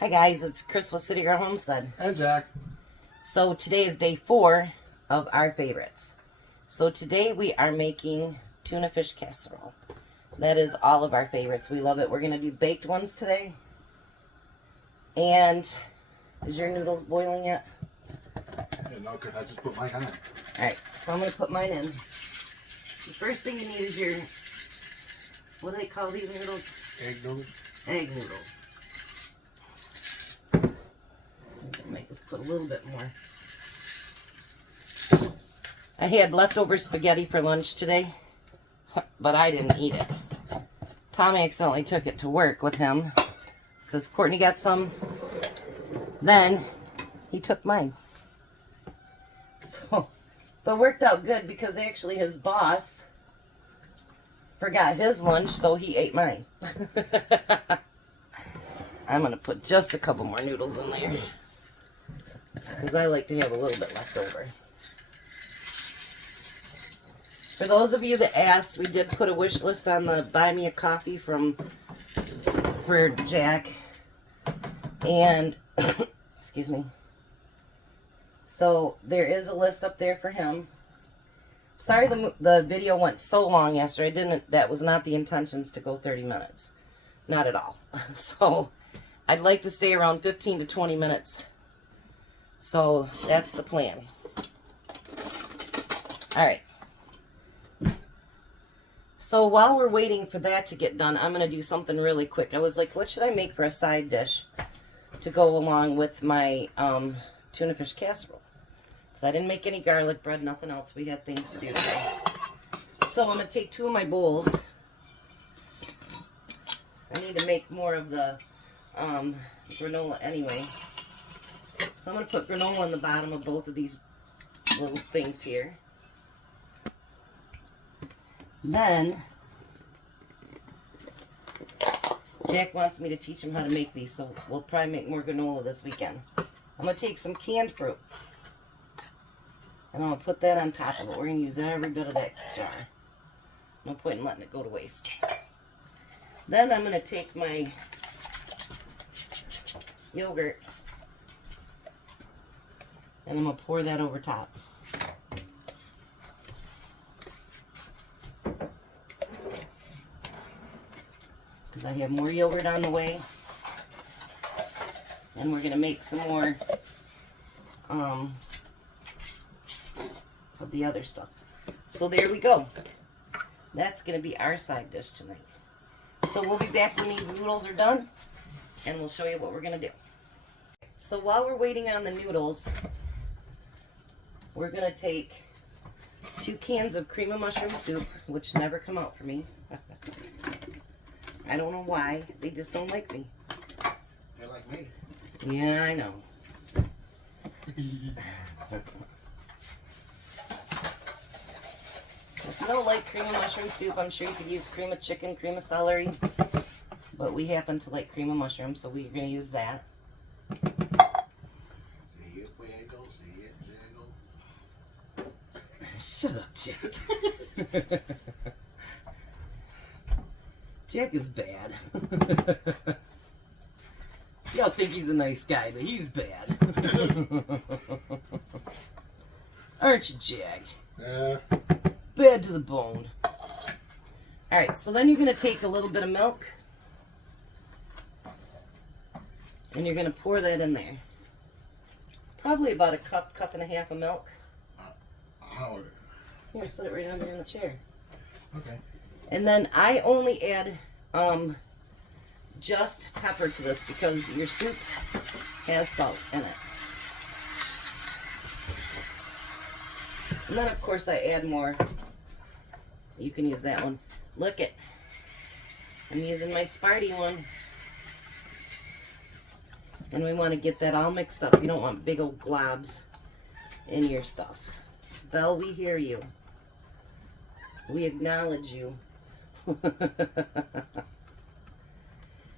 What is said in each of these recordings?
Hi guys, it's Chris with City Girl Homestead. And Jack. So today is day 4 of our favorites. So today we are making tuna fish casserole. That is all of our favorites. We love it. We're going to do baked ones today. And is your noodles boiling yet? Yeah, no, because I just put mine on. Alright, so I'm going to put mine in. The first thing you need is your, what do they call these noodles? Egg noodles. Egg noodles. Make us put a little bit more. I had leftover spaghetti for lunch today, but I didn't eat it. Tom accidentally took it to work with him because Courtney got some. Then he took mine. So, but it worked out good because actually his boss forgot his lunch, so he ate mine. I'm going to put just a couple more noodles in there because I like to have a little bit left over. For those of you that asked, we did put a wish list on the Buy Me a Coffee for Jack. And, excuse me. So there is a list up there for him. Sorry the video went so long yesterday. That was not the intentions to go 30 minutes. Not at all. So I'd like to stay around 15 to 20 minutes. So that's the plan. All right. So while we're waiting for that to get done, I'm going to do something really quick. I was like, what should I make for a side dish to go along with my tuna fish casserole? Because I didn't make any garlic bread, nothing else. We had things to do today. So I'm going to take 2 of my bowls. I need to make more of the granola anyway. So I'm going to put granola on the bottom of both of these little things here. Then, Jack wants me to teach him how to make these, so we'll probably make more granola this weekend. I'm going to take some canned fruit, and I'm going to put that on top of it. We're going to use every bit of that jar. No point in letting it go to waste. Then I'm going to take my yogurt, and I'm going to pour that over top. Because I have more yogurt on the way. And we're going to make some more of the other stuff. So there we go. That's going to be our side dish tonight. So we'll be back when these noodles are done. And we'll show you what we're going to do. So while we're waiting on the noodles, we're going to take 2 cans of cream of mushroom soup, which never come out for me. I don't know why. They just don't like me. They're like me. Yeah, I know. If you don't like cream of mushroom soup, I'm sure you could use cream of chicken, cream of celery. But we happen to like cream of mushroom, so we're going to use that. Shut up, Jack. Jack is bad. Y'all think he's a nice guy, but he's bad. Aren't you, Jack? Yeah. Bad to the bone. Alright, so then you're going to take a little bit of milk. And you're going to pour that in there. Probably about a cup, cup and a half of milk. How? Here, set it right under in the chair. Okay. And then I only add just pepper to this because your soup has salt in it. And then, of course, I add more. You can use that one. Look it. I'm using my Sparty one. And we want to get that all mixed up. You don't want big old globs in your stuff. Belle, we hear you. We acknowledge you.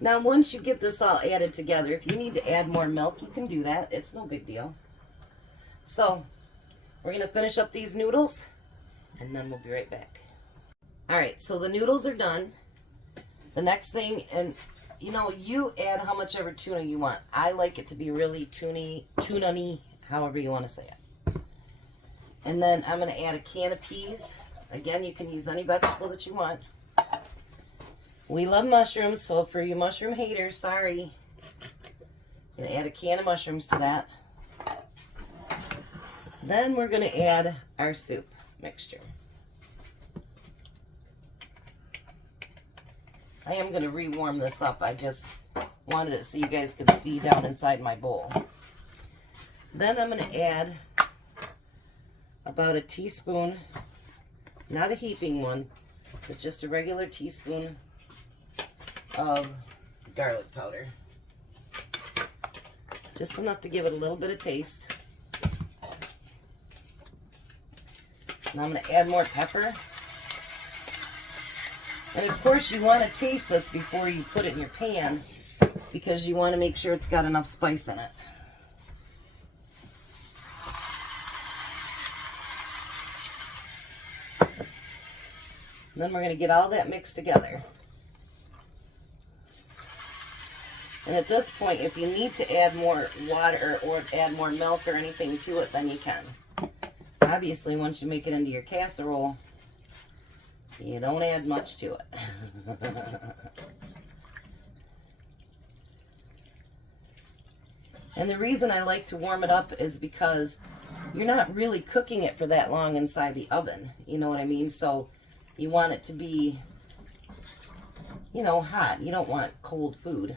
Now, once you get this all added together, if you need to add more milk, you can do that. It's no big deal. So, we're going to finish up these noodles, and then we'll be right back. Alright, so the noodles are done. The next thing, and you know, you add how much ever tuna you want. I like it to be really tuna-y, however you want to say it. And then I'm going to add a can of peas. Again, you can use any vegetable that you want. We love mushrooms, so for you mushroom haters, sorry. I'm going to add a can of mushrooms to that. Then we're going to add our soup mixture. I am going to rewarm this up. I just wanted it so you guys could see down inside my bowl. Then I'm going to add about a teaspoon, not a heaping one, but just a regular teaspoon of garlic powder. Just enough to give it a little bit of taste. And I'm going to add more pepper. And of course you want to taste this before you put it in your pan because you want to make sure it's got enough spice in it. And then we're going to get all that mixed together. And at this point, if you need to add more water or add more milk or anything to it, then you can. Obviously, once you make it into your casserole, you don't add much to it. And the reason I like to warm it up is because you're not really cooking it for that long inside the oven. You know what I mean? So you want it to be, you know, hot. You don't want cold food.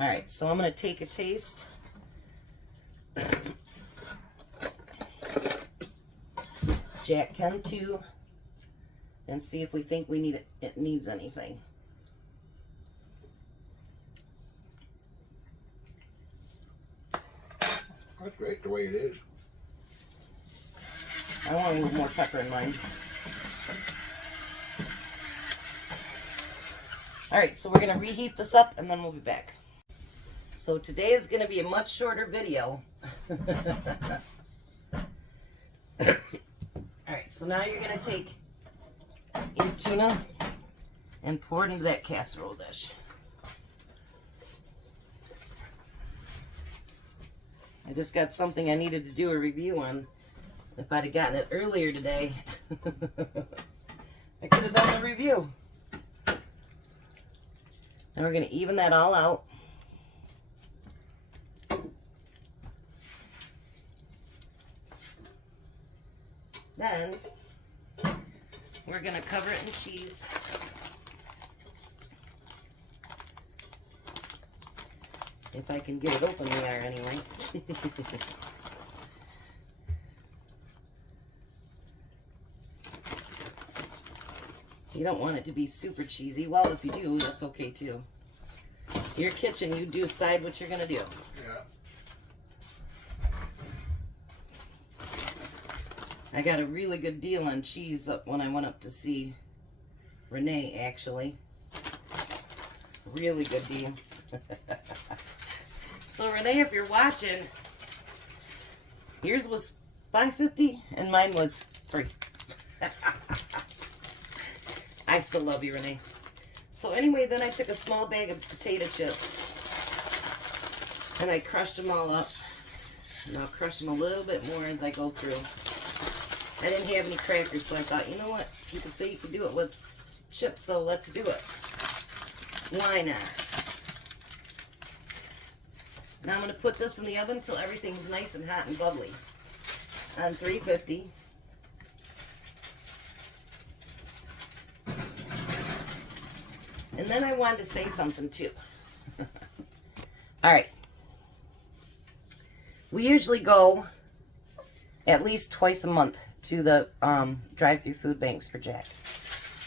All right, so I'm going to take a taste. Jack can too. And see if we think it needs anything. That's great the way it is. I want a little more pepper in mine. Alright, so we're going to reheat this up and then we'll be back. So today is going to be a much shorter video. Alright, so now you're going to take your tuna and pour it into that casserole dish. I just got something I needed to do a review on. If I'd have gotten it earlier today, I could have done a review. And we're going to even that all out. Then we're going to cover it in cheese. If I can get it open, we are anyway. You don't want it to be super cheesy. Well, if you do, that's okay too. Your kitchen, you decide what you're going to do. Yeah. I got a really good deal on cheese when I went up to see Renee, actually. Really good deal. So Renee, if you're watching, yours was $5.50 and mine was free. I still love you, Renee. So anyway, then I took a small bag of potato chips and I crushed them all up. And I'll crush them a little bit more as I go through. I didn't have any crackers, so I thought, you know what? People say you can do it with chips, so let's do it. Why not? Now I'm going to put this in the oven until everything's nice and hot and bubbly on 350. And then I wanted to say something too. All right. We usually go at least twice a month to the drive-through food banks for Jack.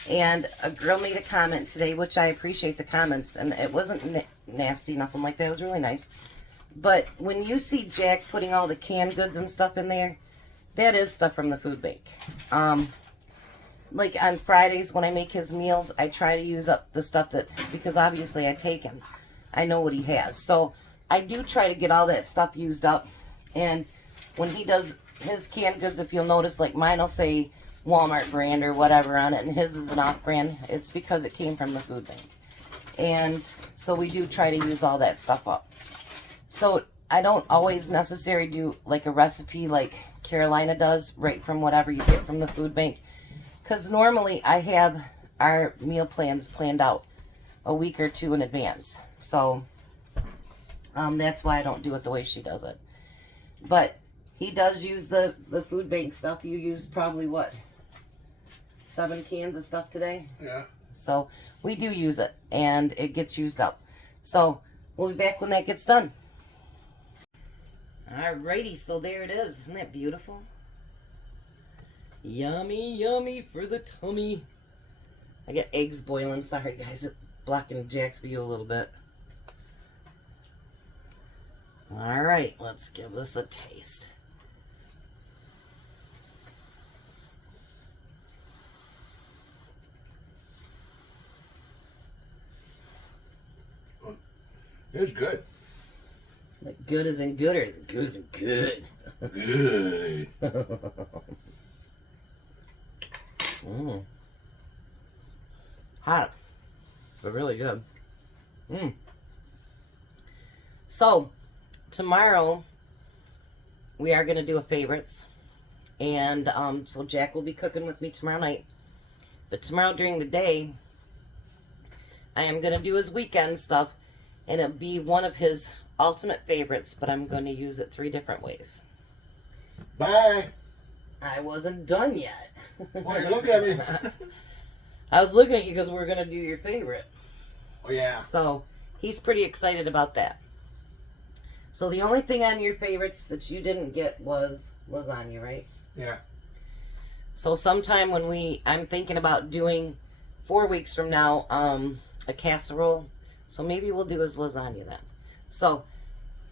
And a girl made a comment today, which I appreciate the comments, and it wasn't nasty, nothing like that. It was really nice. But when you see Jack putting all the canned goods and stuff in there, that is stuff from the food bank. Like on Fridays when I make his meals, I try to use up the stuff that, because obviously I take him. I know what he has. So I do try to get all that stuff used up. And when he does his canned goods, if you'll notice, like mine will say Walmart brand or whatever on it, and his is an off brand. It's because it came from the food bank. And so we do try to use all that stuff up. So I don't always necessarily do like a recipe like Carolina does, right from whatever you get from the food bank. Because normally I have our meal plans planned out a week or two in advance. So that's why I don't do it the way she does it. But he does use the food bank stuff. You used probably what? 7 cans of stuff today? Yeah. So we do use it, and it gets used up. So we'll be back when that gets done. Alrighty, so there it is. Isn't that beautiful? Yummy, yummy for the tummy. I got eggs boiling. Sorry, guys. It's blocking Jack's view a little bit. Alright, let's give this a taste. It's good. Like good as in good, or is it good as in good? Good. Hot, but really good. So, tomorrow, we are going to do a favorites. And so Jack will be cooking with me tomorrow night. But tomorrow during the day, I am going to do his weekend stuff. And it'll be one of his ultimate favorites, but I'm going to use it 3 different ways. Bye. I wasn't done yet. Why, look at me. I was looking at you because we're going to do your favorite. Oh, yeah. So, he's pretty excited about that. So, the only thing on your favorites that you didn't get was lasagna, right? Yeah. So, sometime when I'm thinking about doing 4 weeks from now, a casserole. So, maybe we'll do his lasagna then. So,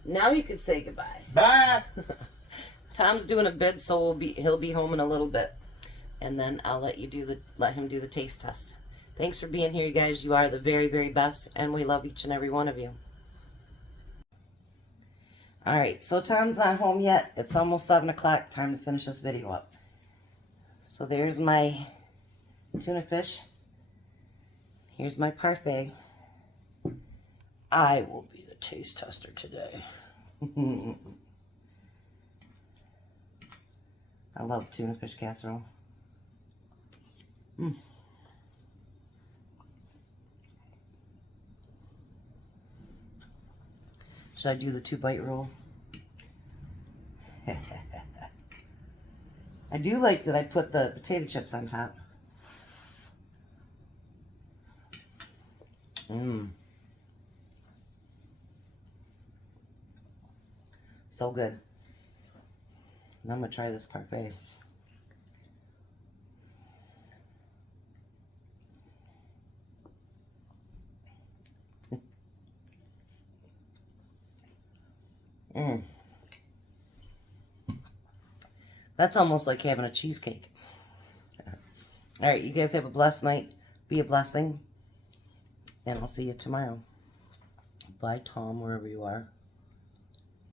now you can say goodbye. Bye. Tom's doing a bid, so he'll be home in a little bit. And then I'll let him do the taste test. Thanks for being here, you guys. You are the very, very best, and we love each and every one of you. Alright, so Tom's not home yet. It's almost 7 o'clock. Time to finish this video up. So there's my tuna fish. Here's my parfait. I will be the taste tester today. I love tuna fish casserole. Should I do the 2-bite rule? I do like that I put the potato chips on top. So good. Now I'm going to try this parfait. That's almost like having a cheesecake. Alright, you guys have a blessed night. Be a blessing. And I'll see you tomorrow. Bye, Tom, wherever you are.